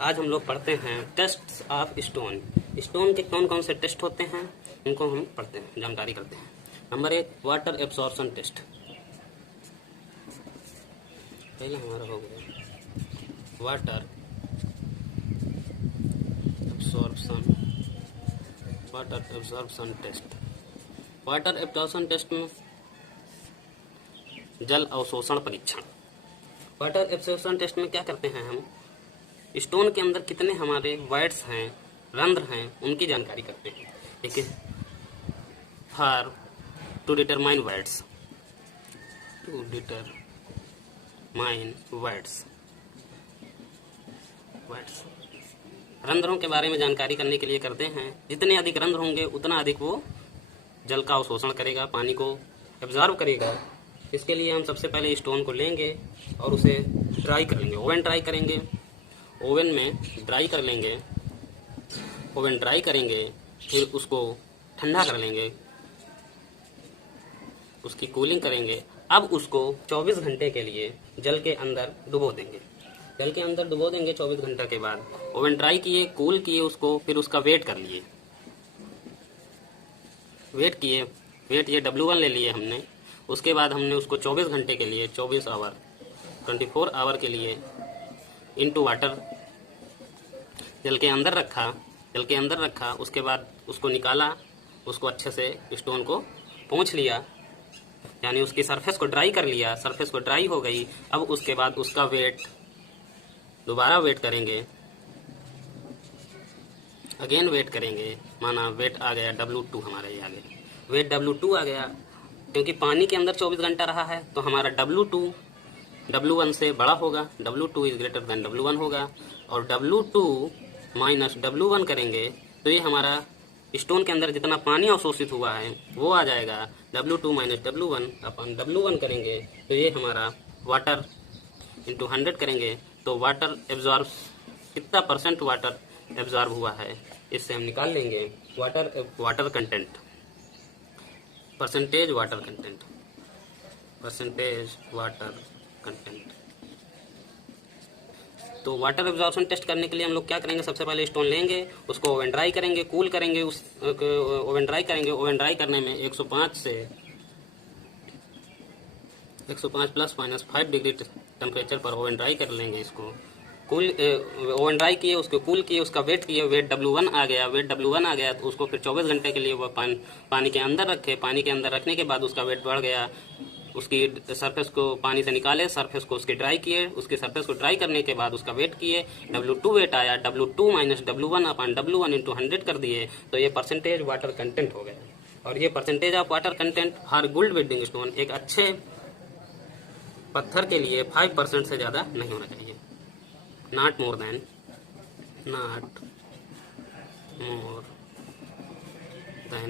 आज हम लोग पढ़ते हैं टेस्ट्स ऑफ स्टोन। स्टोन के कौन कौन से टेस्ट होते हैं उनको हम पढ़ते हैं, जानकारी करते हैं। Number 1 water absorption test. पहले हमारा हो गया water absorption test. Water absorption test में जल अवशोषण परीक्षण। वाटर एब्सॉर्प्शन टेस्ट में क्या करते हैं, हम स्टोन के अंदर कितने हमारे वॉइड्स हैं, रंध्र हैं, उनकी जानकारी करते हैं। ठीक है, फॉर टू डिटरमाइन वॉइड्स, रंध्रों के बारे में जानकारी करने के लिए करते हैं। जितने अधिक रंध्र होंगे उतना अधिक वो जल का अवशोषण करेगा, पानी को एब्जॉर्ब करेगा। इसके लिए हम सबसे पहले स्टोन को लेंगे और उसे ड्राई कर लेंगे, ओवन ड्राई करेंगे, ओवन में ड्राई कर लेंगे, ओवन ड्राई करेंगे, फिर उसको ठंडा कर लेंगे, उसकी कूलिंग करेंगे। अब उसको 24 घंटे के लिए जल के अंदर डुबो देंगे। जल के अंदर डुबो देंगे 24 घंटे के बाद। ओवन ड्राई किए, कूल किए उसको, फिर उसका वेट कर लिए, वेट किए, वेट ये W1 ले लिए हमने। उसके बाद हमने उसको 24 घंटे के लिए, 24 आवर के लिए इनटू वाटर जल के अंदर रखा। उसके बाद उसको निकाला, उसको अच्छे से स्टोन को पोंछ लिया, यानी उसकी सरफेस को ड्राई कर लिया। सरफेस को ड्राई हो गई। अब उसके बाद उसका वेट, दोबारा वेट करेंगे, अगेन वेट करेंगे। माना वेट आ गया W2, हमारा ये आ गया वेट W2 आ गया। क्योंकि पानी के अंदर 24 घंटा रहा है तो हमारा W2 W1 से बड़ा होगा, W2 is greater than W1 होगा। और W2 माइनस W1 करेंगे तो ये हमारा स्टोन के अंदर जितना पानी अवशोषित हुआ है वो आ जाएगा। W2 माइनस W1 अपन W1 करेंगे तो ये हमारा वाटर इंटू 100 करेंगे तो वाटर एब्जॉर्ब, कितना परसेंट वाटर एब्जॉर्ब हुआ है इससे हम निकाल लेंगे water content, percentage water content. तो वाटर एब्जॉर्प्शन टेस्ट करने के लिए हम लोग क्या करेंगे, सबसे पहले स्टोन लेंगे, उसको ओवन ड्राई करेंगे, कूल करेंगे, ओवन ड्राई करने में 105 प्लस माइनस 5 डिग्री टेम्परेचर पर ओवन ड्राई कर लेंगे इसको। ओवन ड्राई किए, उसको कूल किए, उसका वेट किए, वेट W1 आ गया तो उसको फिर 24 घंटे के लिए वो पानी के अंदर रखे। पानी के अंदर रखने के बाद उसका वेट बढ़ गया, उसकी सरफेस को पानी से निकाले, सरफेस को उसके ड्राई किए, उसकी सरफेस को ड्राई करने के बाद उसका वेट किए, W2 वेट आया, W2 माइनस W1 अपन W1 इंटू 100 कर दिए तो ये परसेंटेज वाटर कंटेंट हो गया। और ये percentage of water content for good building stone, एक अच्छे पत्थर के लिए 5% से ज़्यादा नहीं होना चाहिए, not more than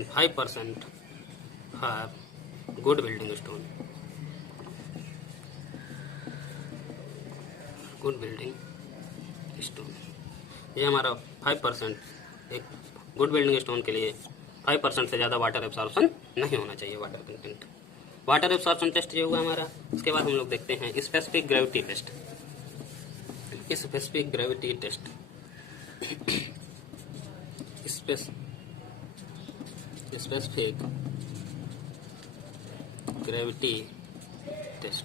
5% for good building stone, ये हमारा 5%, एक गुड बिल्डिंग स्टोन के लिए 5% से ज़्यादा वाटर एब्सॉर्प्शन नहीं होना चाहिए, water content. Water absorption test ये हुआ हमारा। उसके बाद हम लोग देखते हैं specific gravity test. Specific gravity test, specific gravity test.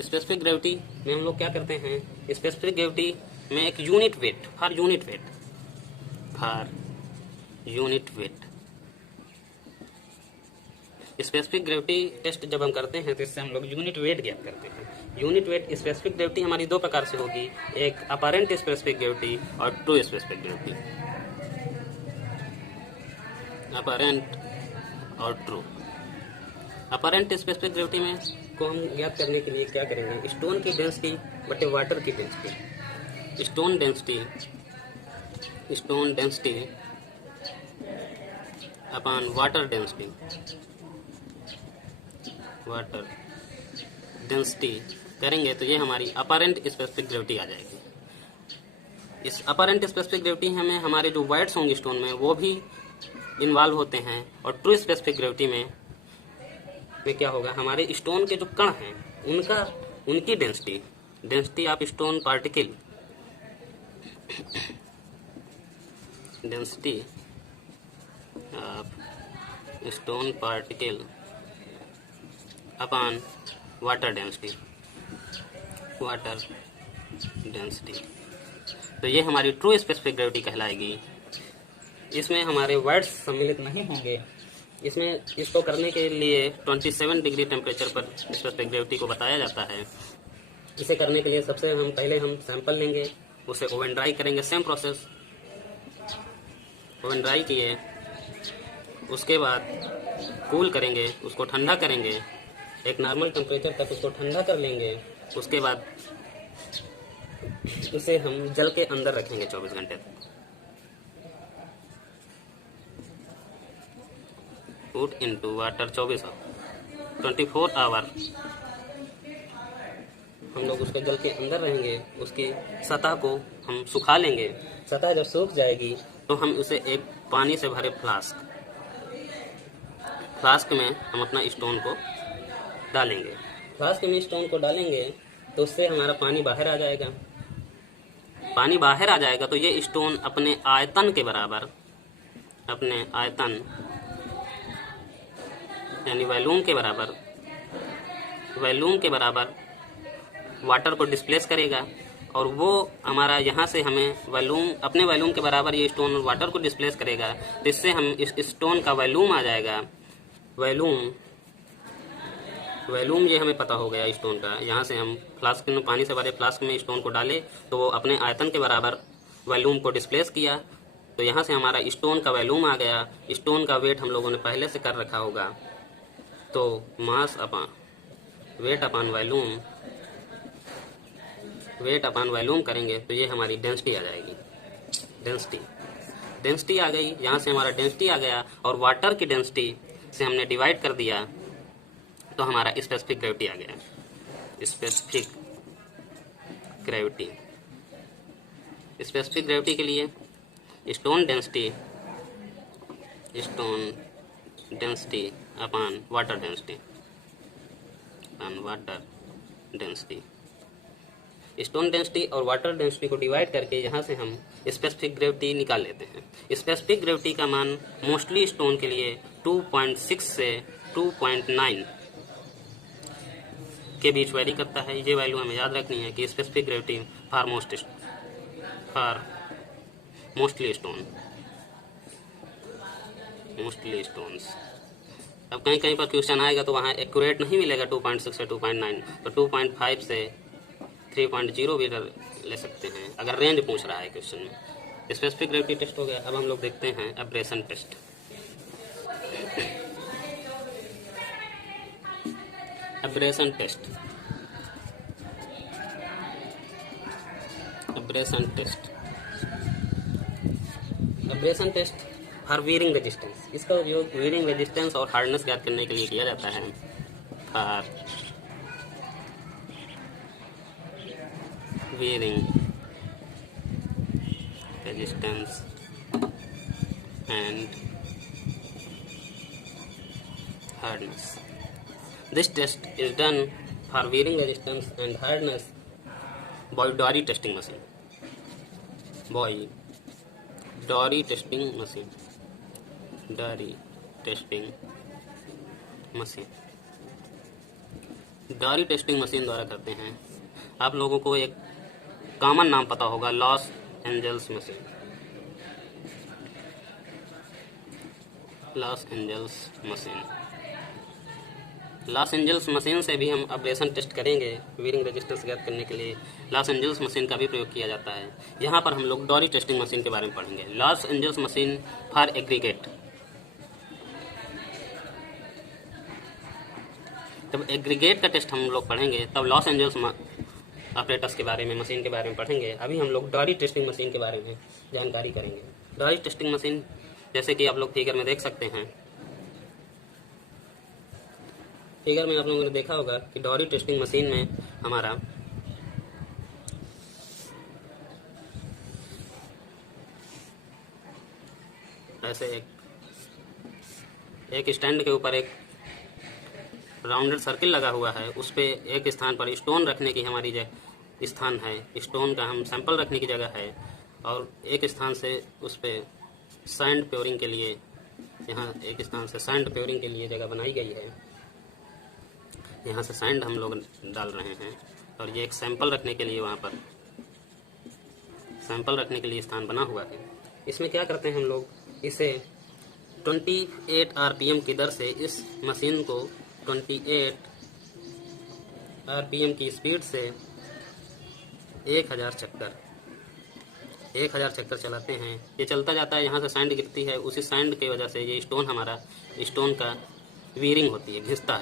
Specific gravity में हम लोग क्या करते हैं, स्पेसिफिक ग्रेविटी में एक unit weight, for unit weight. Specific gravity test जब हम करते हैं तो इससे हम लोग यूनिट वेट ज्ञात करते हैं। यूनिट वेट स्पेसिफिक ग्रेविटी हमारी दो प्रकार से होगी, एक अपरेंट स्पेसिफिक ग्रेविटी और ट्रू स्पेसिफिक ग्रेविटी। अपरेंट और ट्रू। अपरेंट स्पेसिफिक ग्रेविटी में को हम ज्ञात करने के लिए क्या करेंगे, स्टोन की डेंसिटी बटे वाटर की density, stone density upon water density करेंगे तो ये हमारी अपरेंट स्पेसिफिक ग्रेविटी आ जाएगी। इस अपरेंट स्पेसिफिक ग्रेविटी हमें हमारे जो वॉइड्स होंगे स्टोन में वो भी इन्वॉल्व होते हैं। और ट्रू स्पेसिफिक ग्रेविटी में क्या होगा, हमारे स्टोन के जो कण हैं उनकी density of stone particle density of stone particle upon water density, water density. तो ये हमारी ट्रू स्पेसिफिक ग्रेविटी कहलाएगी। इसमें हमारे वर्ड्स सम्मिलित नहीं होंगे। इसमें इसको करने के लिए 27 डिग्री टेम्परेचर पर स्पेसिफिक ग्रेविटी को बताया जाता है। इसे करने के लिए सबसे पहले हम सैंपल लेंगे, उसे ओवन ड्राई करेंगे, सेम प्रोसेस। ओवन ड्राई किए, उसके बाद कूल करेंगे, उसको ठंडा करेंगे, एक नॉर्मल टेम्परेचर तक उसको ठंडा कर लेंगे। उसके बाद उसे हम जल के अंदर रखेंगे 24 घंटे तक। पुट इनटू वाटर 24 आवर हम लोग उसके जल के अंदर रहेंगे। उसकी सतह को हम सुखा लेंगे। सतह जब सूख जाएगी तो हम उसे एक पानी से भरे फ्लास्क में हम अपना स्टोन को डालेंगे। फ्लास्क में स्टोन को डालेंगे तो उससे हमारा पानी बाहर आ जाएगा। पानी बाहर आ जाएगा तो ये स्टोन अपने आयतन के बराबर, अपने आयतन यानी वॉल्यूम के बराबर वाटर को डिस्प्लेस करेगा। और वो हमारा यहाँ से हमें अपने वॉल्यूम के बराबर ये स्टोन वाटर को डिस्प्लेस करेगा। तो इससे हम इस स्टोन का वॉल्यूम आ जाएगा। वॉल्यूम ये हमें पता हो गया स्टोन का। यहाँ से हम फ्लास्क में, पानी से भरे फ्लास्क में स्टोन को डाले तो वो अपने आयतन के बराबर वॉल्यूम को डिस्प्लेस किया। तो यहाँ से हमारा स्टोन का वॉल्यूम आ गया। स्टोन का वेट हम लोगों ने पहले से कर रखा होगा, तो mass upon weight upon volume करेंगे तो ये हमारी डेंसिटी आ जाएगी। डेंसिटी आ गई। यहाँ से हमारा डेंसिटी आ गया और वाटर की डेंसिटी से हमने डिवाइड कर दिया तो हमारा स्पेसिफिक ग्रेविटी आ गया। स्पेसिफिक ग्रेविटी के लिए stone density upon water density. Stone density और वाटर डेंसिटी को डिवाइड करके यहाँ से हम स्पेसिफिक ग्रेविटी निकाल लेते हैं। स्पेसिफिक ग्रेविटी का मान मोस्टली स्टोन के लिए 2.6 से 2.9 के बीच वेरी करता है। ये वैल्यू हमें याद रखनी है कि specific gravity for mostly stones. अब कहीं पर क्वेश्चन आएगा तो वहाँ एक्यूरेट नहीं मिलेगा 2.6 से 2.9, तो 2.5 से 3.0 भी ले सकते हैं अगर रेंज पूछ रहा है क्वेश्चन में। स्पेसिफिक ग्रेविटी टेस्ट हो गया। अब हम लोग देखते हैं abrasion test. Abrasion test for wearing resistance. इसका उपयोग वीयरिंग रेजिस्टेंस और हार्डनेस ज्ञात करने के लिए किया जाता है। For wearing resistance and hardness. This test is done for wearing resistance and hardness by Dory testing machine. Dory testing machine द्वारा करते हैं। आप लोगों को एक कॉमन नाम पता होगा, लॉस एंजल्स मशीन से भी हम एब्रेशन टेस्ट करेंगे। वीयरिंग रेजिस्टेंस ज्ञात करने के लिए लॉस एंजल्स मशीन का भी प्रयोग किया जाता है। यहाँ पर हम लोग डॉरी टेस्टिंग मशीन के बारे में पढ़ेंगे। Los Angeles machine for aggregate. जब एग्रीगेट का टेस्ट हम लोग पढ़ेंगे तब लॉस एंजल्स ऑपरेटर्स के बारे में, मशीन के बारे में पढ़ेंगे। अभी हम लोग डॉरी टेस्टिंग मशीन के बारे में जानकारी करेंगे। डॉरी टेस्टिंग मशीन जैसे कि आप लोग फिगर में देख सकते हैं। फिगर में आप लोगों ने देखा होगा कि डॉरी टेस्टिंग मशीन में हमारा ऐसे एक स्टैंड के ऊपर एक राउंडेड सर्किल लगा हुआ है। उस पे एक स्थान पर स्टोन रखने की हमारी स्थान है। स्टोन का हम सैंपल रखने की जगह है। और एक स्थान से उस पर सैंड प्योरिंग के लिए, यहाँ एक स्थान से सैंड प्योरिंग के लिए जगह बनाई गई है। यहाँ से सैंड हम लोग डाल रहे हैं और ये एक सैंपल रखने के लिए, वहाँ पर सैंपल रखने के लिए स्थान बना हुआ है। इसमें क्या करते हैं हम लोग, इसे 28 आरपीएम की दर से इस मशीन को 28 आरपीएम की स्पीड से 1000 चक्कर चलाते हैं। ये चलता जाता है, यहाँ से सैंड गिरती है, उसी सैंड की वजह से ये स्टोन हमारा स्टोन का वीरिंग होती है, घिसता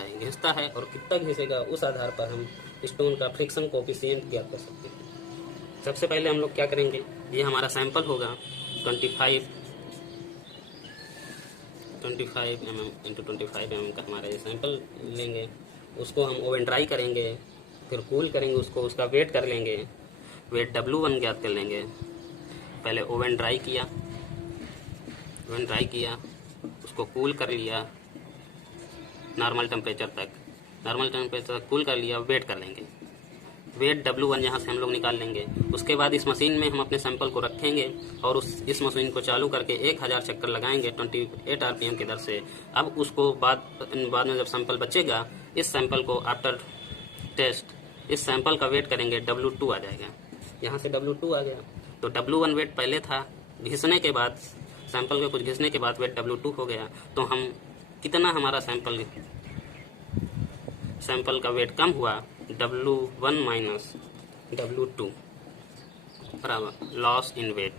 है और कितना घिसेगा उस आधार पर हम स्टोन का फ्रिक्शन कोफिशिएंट ज्ञात कर सकते हैं। सबसे पहले हम लोग क्या करेंगे, ये हमारा सैंपल होगा 25 mm इंटू 25 mm का हमारा ये सैंपल लेंगे, उसको हम ओवन ड्राई करेंगे, फिर कूल करेंगे उसको, उसका वेट कर लेंगे, वेट W1 ज्ञात कर लेंगे। पहले ओवन ड्राई किया, उसको कूल कर लिया नॉर्मल टेम्परेचर तक कूल कर लिया, वेट कर लेंगे, वेट W1 यहाँ से हम लोग निकाल लेंगे। उसके बाद इस मशीन में हम अपने सैंपल को रखेंगे और इस मशीन को चालू करके 1000 चक्कर लगाएंगे 28 आरपीएम की दर से। अब उसको बाद में जब सैंपल बचेगा, इस सैंपल को आफ्टर टेस्ट इस सैंपल का वेट करेंगे, W2 आ जाएगा। यहाँ से W2 आ गया, तो W1 वेट पहले था, घिसने के बाद सैंपल के कुछ घिसने के बाद वेट W2 हो गया। तो हम कितना हमारा सैंपल का वेट कम हुआ, W1 माइनस W2 बराबर लॉस इन वेट।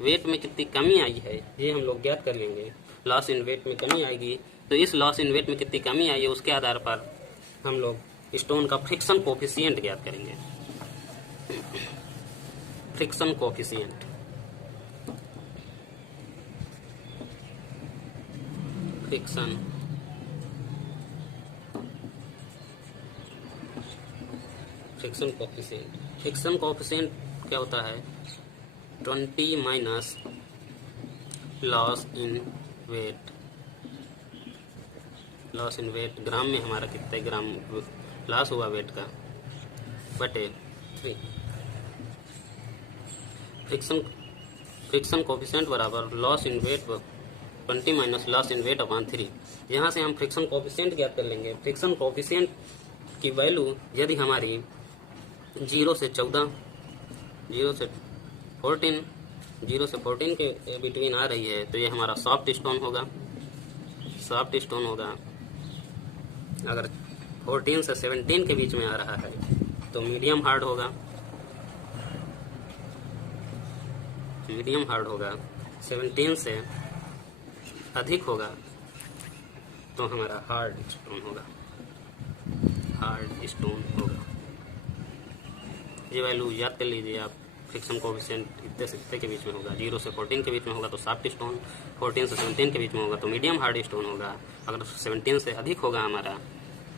वेट में कितनी कमी आई है ये हम लोग ज्ञात कर लेंगे। लॉस इन वेट में कमी आएगी, तो इस लॉस इन वेट में कितनी कमी आई है उसके आधार पर हम लोग स्टोन का फ्रिक्शन कोफिशिएंट ज्ञात करेंगे। फ्रिक्शन कोफिशिएंट फ्रिक्शन कोफिशिएंट क्या होता है, 20 माइनस लॉस इन वेट। ग्राम में हमारा कितने ग्राम लॉस हुआ वेट का, बटे 3। फ्रिक्शन कोफिशिएंट बराबर loss in weight 20 minus loss in weight upon 3। यहाँ से हम फ्रिक्शन कोफिशिएंट ज्ञात कर लेंगे। फ्रिक्शन कोफिशिएंट की वैल्यू यदि हमारी 0 से 14 के बिटवीन आ रही है, तो ये हमारा सॉफ्ट स्टोन होगा। अगर 14 से 17 के बीच में आ रहा है तो मीडियम हार्ड होगा। 17 से अधिक होगा तो हमारा हार्ड स्टोन होगा। ये वैल्यू याद कर लीजिए आप। फ्रिक्शन कोफिशिएंट इतने से इतने के बीच में होगा, 0 से 14 के बीच में होगा तो सॉफ्ट स्टोन, 14 से 17 के बीच में होगा तो मीडियम हार्ड स्टोन होगा। अगर 17 से अधिक होगा हमारा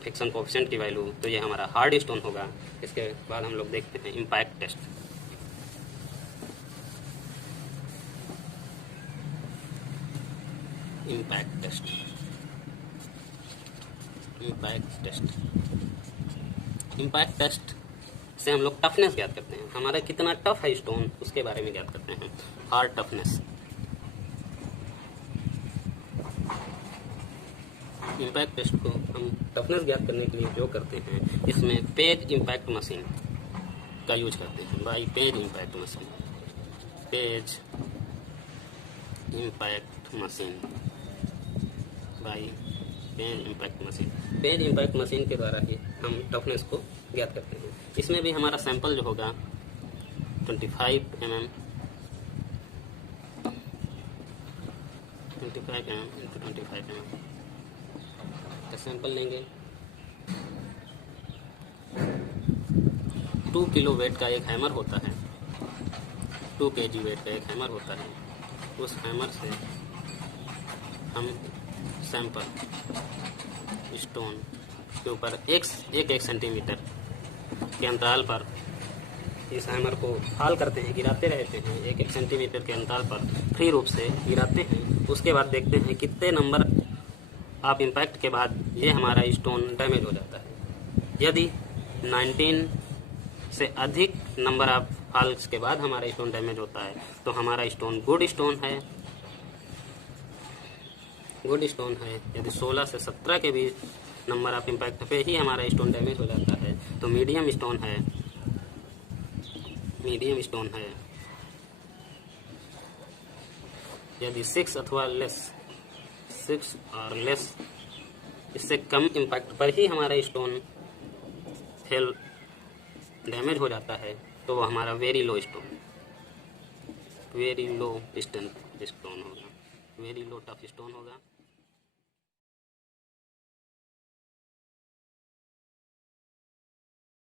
फ्रिक्शन कोफिशिएंट की वैल्यू, तो ये हमारा हार्ड स्टोन होगा। इसके बाद हम लोग देखते हैं इम्पैक्ट टेस्ट। इम्पैक्ट टेस्ट से हम लोग टफनेस ज्ञात करते हैं, हमारा कितना टफ है स्टोन उसके बारे में ज्ञात करते हैं, हार्ड टफनेस। इम्पैक्ट टेस्ट को हम टफनेस ज्ञात करने के लिए उपयोग करते हैं, इसमें पेज इम्पैक्ट मशीन का यूज करते हैं। बाई पेज इम्पैक्ट मशीन के द्वारा ही हम टफनेस को ज्ञात करते हैं। इसमें भी हमारा सैंपल जो होगा 25 mm इंटू 25 mm का सैंपल लेंगे। 2 किलो वेट का एक हैमर होता है, 2 kg वेट का एक हैमर होता है। उस हैमर से हम सैंपल स्टोन के ऊपर एक सेंटीमीटर के अंतराल पर इस हैमर को हाल करते हैं, गिराते रहते हैं। 1 सेंटीमीटर के अंतराल पर फ्री रूप से गिराते हैं। उसके बाद देखते हैं कितने नंबर ऑफ इम्पैक्ट के बाद ये हमारा स्टोन डैमेज हो जाता है। यदि 19 से अधिक नंबर ऑफ फॉल्स के बाद हमारा स्टोन डैमेज होता है तो हमारा स्टोन गुड स्टोन है, गुड स्टोन है। यदि 16 से 17 के बीच नंबर ऑफ इम्पैक्ट पे ही हमारा स्टोन डैमेज हो जाता है तो मीडियम स्टोन है, मीडियम स्टोन है। यदि 6 अथवा लेस, 6 और लेस, इससे कम इम्पैक्ट पर ही हमारा स्टोन फेल डैमेज हो जाता है तो वो हमारा very low stone, very low strength stone होगा, वेरी लो टफ स्टोन होगा।